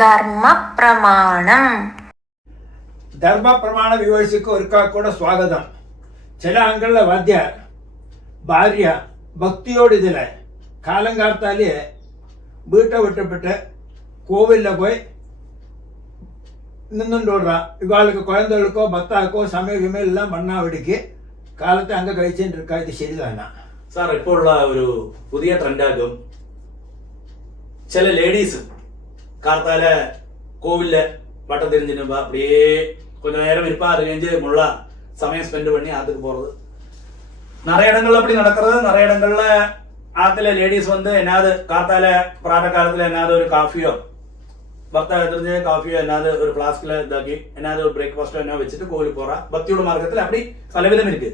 ധർമ്മപ്രമാണം. ധർമ്മപ്രമാണ വിവേഴ്സിക്ക് ഒരിക്കൽ കൂടെ സ്വാഗതം. ചില ആളുകളുടെ വാദ്യ ഭാര്യ ഭക്തിയോടിതിലെ കാലം കാർത്താല് വീട്ടെ വിട്ടപ്പെട്ട് കോവിലിൽ പോയി നിന്നുണ്ടോടുക. ഇവാൾക്ക് കുഴന്തകൾക്കോ ഭർത്താക്കോ സമയം എല്ലാം മണ്ണാവിടിക്ക് കാലത്തെ അങ്ങ് കഴിച്ചിട്ടിരിക്കുക. ഇത് ശരിതാണ് സാർ. ഇപ്പോൾ ഉള്ള ഒരു പുതിയ ട്രെൻഡാകും ചില ലേഡീസ് கார்த்தால கோவில்ல வட்டம் தெரிஞ்சுனுப்பா அப்படியே கொஞ்சம் நேரம் இருப்பா. அது கழிஞ்சு முள்ள சமயம் ஸ்பெண்ட் பண்ணி ஆத்துக்கு போறது நிறைய இடங்கள்ல அப்படி நடக்கிறது. நிறைய இடங்கள்ல ஆத்துல லேடிஸ் வந்து என்னாவது கார்த்தால பிராத காலத்துல என்னாவது ஒரு காஃபியோ பக்தா தெரிஞ்ச காஃபியோ என்னாவது ஒரு பிளாஸ்க்ல இதாக்கி என்னாவது ஒரு பிரேக்ஃபாஸ்டோ என்ன வச்சுட்டு கோவிலுக்கு போறா. பக்தியோட மார்க்கத்துல அப்படி பலவிதம் இருக்கு.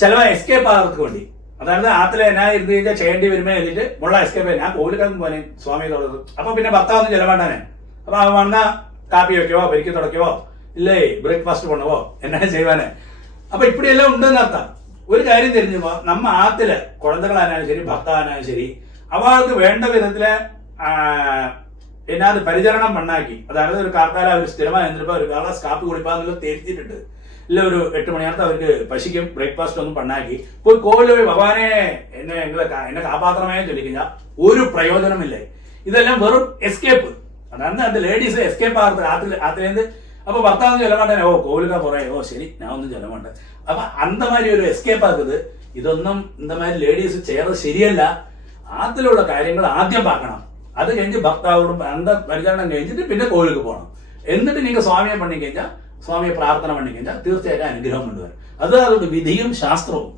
ചിലവ എസ്കേപ്പ് ആகிறதுக்கு വേണ്ടി, അതായത് ആത്തില് എന്നാ ഇരുന്ന് കഴിഞ്ഞാൽ ചെയ്യേണ്ടി വരുമേ എന്നിട്ട് മുള്ള എസ്കേപ്പ് ഞാൻ കോവിലൊക്കെ പോനെ സ്വാമി തൊടത്. അപ്പൊ പിന്നെ ഭർത്താവൊന്നും ചെലവാണ്ടാനെ. അപ്പൊ അവൻ വന്നാ കാപ്പി വെക്കവോ പെരുക്കി തുടക്കവോ ഇല്ലേ ബ്രേക്ക്ഫാസ്റ്റ് കൊണ്ടുവോ എന്നാ ചെയ്യുവാനെ. അപ്പൊ ഇപ്പടിയെല്ലാം ഉണ്ടെന്ന് അർത്ഥം. ഒരു കാര്യം தெரிஞ்சுപ്പോ നമ്മ ആത്തില് കുഴന്തകളാനാലും ശരി ഭർത്താവാനാലും ശരി അവർക്ക് വേണ്ട വിധത്തില് എന്നാത് പരിചരണം മണ്ണാക്കി. അതായത് ഒരു കാർത്താല അവർ സ്ഥിരമായി എന്നിപ്പോ ഒരു ഗ്ലാസ് കാപ്പി കുടിപ്പാന്നുള്ളത് തേർത്തിട്ടുണ്ട്. இல்ல ஒரு 8 மணி நேரத்தை அவருக்கு பசிக்கும். பிரேக்ஃபாஸ்ட் ஒന്നും பண்ணாക്കി പോയി കോവില് പോയി ഭഗവാനെ എന്നെ കാപ്പാത്രമേ ചൊല്ലിക്കഴിഞ്ഞാ ഒരു പ്രയോജനമില്ലേ. ഇതെല്ലാം വെറും എസ്കേപ്പ്. അതാണ് അത് ലേഡീസ് എസ്കേപ്പ് ആകുന്നത് ആത്തിലേന്ന്. അപ്പൊ ഭർത്താവ് ചെലവാണ്ടേ ഓ കോവിലുക്കാ പോറേ ഓ ശരി ഞാൻ ഒന്നും ചെലവാണ്ട്. അപ്പൊ അന്തമാതിരി ഒരു എസ്കേപ്പ് ആക്കുന്നത് ഇതൊന്നും ഇന്തമാതിരി ലേഡീസ് ചെയ്യறது ശരിയല്ല. ആത്തിലുള്ള കാര്യങ്ങൾ ആദ്യം പാക്കണം. അത് കഴിഞ്ഞ് ഭർത്താവോടും അന്ത പരിചരണം കഴിഞ്ഞിട്ട് പിന്നെ കോവിലേക്ക് പോകണം. എന്നിട്ട് നിങ്ങൾ സ്വാമിയെ പണി കഴിഞ്ഞാൽ സ്വാമിയെ പ്രാർത്ഥന പണി കഴിഞ്ഞാൽ തീർച്ചയായിട്ടും അനുഗ്രഹം കൊണ്ടുവരും. അത് വിധിയും ശാസ്ത്രവും.